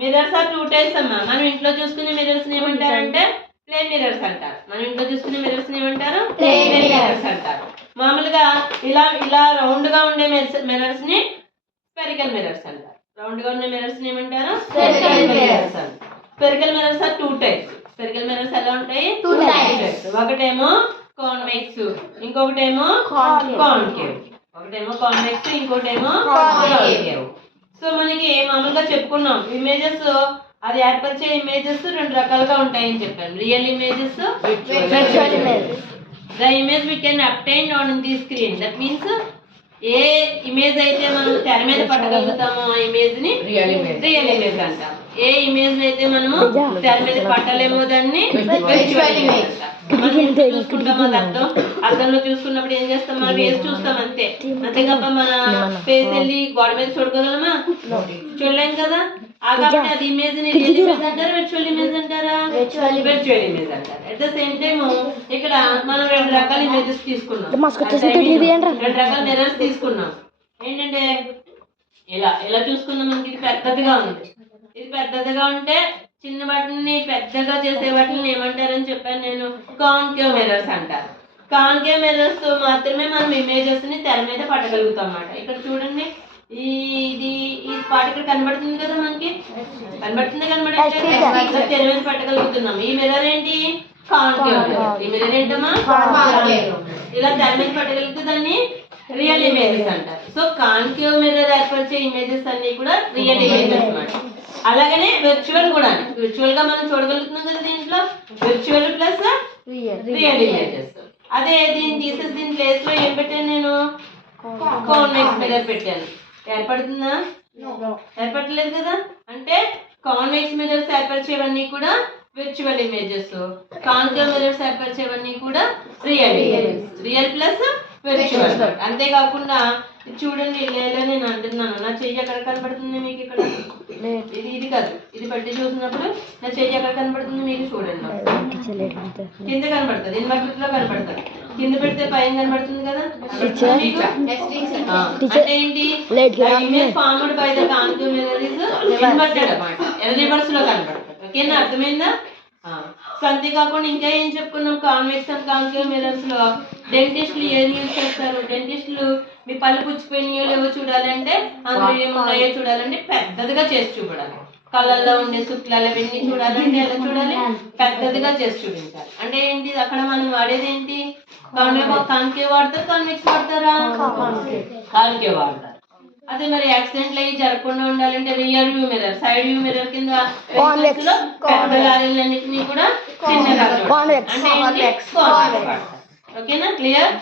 Mirrors are two types అమ్మా. మనం ఇంట్లో చూసుకునే మిర్రర్స్ ఏమంటారంటే ప్లేన్ మిర్రర్స్ అంటారు. మన ఇంట్లో చూసుకునే మిర్రర్స్ ఏమంటారు? ప్లేన్ మిర్రర్స్ అంటారు. మామూలుగా ఇలా ఇలా రౌండ్ గా ఉండే మిర్రర్స్ ని స్పెరికల్ మిర్రర్స్ అంటారు. రౌండ్ గా ఉండే మిర్రర్స్ ఏమంటారు? స్పెరికల్ మిర్రర్స్ అంటారు. Spherical mirrors are two types. Spherical mirrors ఎలా ఉంటాయి? Two types. ఒకటేమో కాన్వెక్స్, ఇంకొకటేమో కాన్కేవ్. ఒకటేమో కాన్వెక్స్, ఇంకోటేమో కాన్కేవ్. సో మనకి మామూలుగా చెప్పుకున్నాం ఇమేజెస్, అది ఏర్పరిచే ఇమేజెస్ రెండు రకాలుగా ఉంటాయని చెప్పాను. Real images, virtual images. The image we can obtain on the screen. That means A image అయితే మనం తెర మీద పట్టగలుగుతామో ఆ ఇమేజ్ ని రియల్ ఇమేజ్ అంటాం. ఏ ఇమేజ్ అయితే మనము తెర మీద పట్టలేమో దాన్ని వర్చువల్ ఇమేజ్ అంటాం. మనం చూసుకుంటాం అద్దంలో చూసుకున్నప్పుడు ఏం చేస్తాం? మన ఫేస్ చూస్తాం అంతే, అంతేకాక మన ఫేస్ వెళ్ళి గోడ మీద చూడగలమా? చూడలేం కదా. కాబట్టి అది ఇమేజ్ ని రియల్ ఇమేజ్ అంటారు, వర్చువల్ ఇమేజ్ అంటారా? వర్చువల్ ఇమేజ్ అంటారు. అట్ ద సేమ్ టైమ్ ఇక్కడ మనం రెండు రకాల ఇమేజెస్ తీసుకున్నాం, రెండు రకాల మిర్రర్స్ తీసుకున్నాం. ఏంటంటే ఇలా ఇలా చూసుకున్నాం. మనకి ఇది పెద్దదిగా ఉంది. ఇది పెద్దదిగా ఉంటే చిన్న వాటిని పెద్దగా చేసే వాటిని ఏమంటారని చెప్పాను నేను? కాన్కేవ్ మిర్రర్స్ అంటారు. కాన్కేవ్ మిర్రర్స్ తో మాత్రమే మనం ఇమేజెస్ ని తెర మీద పట్టగలుగుతాం అన్నమాట. ఇక్కడ చూడండి, ఇది ఈ పార్ట్ ఇక్కడ కనబడుతుంది కదా, మనకి కనబడుతుంది తెర మీద పట్టగలుగుతున్నాం. ఈ మిర్రర్ ఏంటి? Concave mirror. ఈ మిర్రర్ ఏంటమ్మా? కాన్కేవ్. ఇలా తెర మీద పట్టగలిగితే దాన్ని రియల్ ఇమేజెస్ అంటారు. సో కాన్కేవ్ మిర్రర్ ఏర్పరిచే ఇమేజెస్ అన్ని కూడా రియల్ ఇమేజెస్ అన్నమాట. అలాగనే వర్చువల్ కూడా, వర్చువల్ గా మనం చూడగలుగుతున్నాం కదా దీంట్లో, వర్చువల్ ప్లస్ రియల్ ఇమేజెస్. అదే దీన్ని తీసేసి దీని ప్లేస్ లో ఏం పెట్టాను నేను? కాన్వెక్స్ మిర్రర్ పెట్టాను. ఏర్పడుతుందా? ఏర్పడలేదు కదా. అంటే కాన్వెక్స్ మిర్రర్స్ ఏర్పరిచేవన్నీ కూడా వర్చువల్ ఇమేజెస్, కాన్కేవ్ మిర్రర్స్ ఏర్పరిచేవన్నీ కూడా real images. Real plus virtual. అంతేకాకుండా చూడండి, లేదా నేను అంటున్నాను, నా చెయ్యి ఎక్కడ కనబడుతుంది మీకు? ఇక్కడ ఇది కాదు, ఇది పట్టి చూసినప్పుడు నా చెయ్యి ఎక్కడ కనబడుతుంది మీకు? చూడండి, కింద కనబడుతుంది, దీని బకెట్లో కనబడుతుంది. కింద పెడితే పైన కనబడుతుంది కదా. అంటే ఏంటి? Image formed by the concave mirror is inverted అన్నమాట, రివర్స్ లో కనబడుతుంది. ఓకేనా? అర్థమైందా? సో అంతేకాకుండా ఇంకా ఏం చెప్పుకున్నాం? కాన్వెక్స్ అండ్ కాన్కేవ్ మిర్రర్స్ లో డెంటిస్టులు ఏం యూజ్ చేస్తారు? డెంటిస్టులు మీ పళ్ళు పుచ్చిపోయినాయో లేవో చూడాలంటే, అందులో ఏమున్నాయో చూడాలంటే పెద్దదిగా చేసి చూడాలి. కళ్ళల్లో ఉండే శుక్లాలు అవన్నీ చూడాలంటే ఎలా చూడాలి? పెద్దదిగా చేసి చూపించాలి. అంటే ఏంటి? అక్కడ మనం వాడేది ఏంటి? కాన్కేవ్ వాడతారు, కాన్వెక్స్ వాడతారా? కాన్కేవ్ వాడతారు. అదే మరి యాక్సిడెంట్లు అయ్యి జరగకుండా ఉండాలంటే rear view mirror, side view mirror కింద పెద్ద లారీలన్నింటినీ కూడా చిన్న అంటే ఓకేనా? క్లియర్?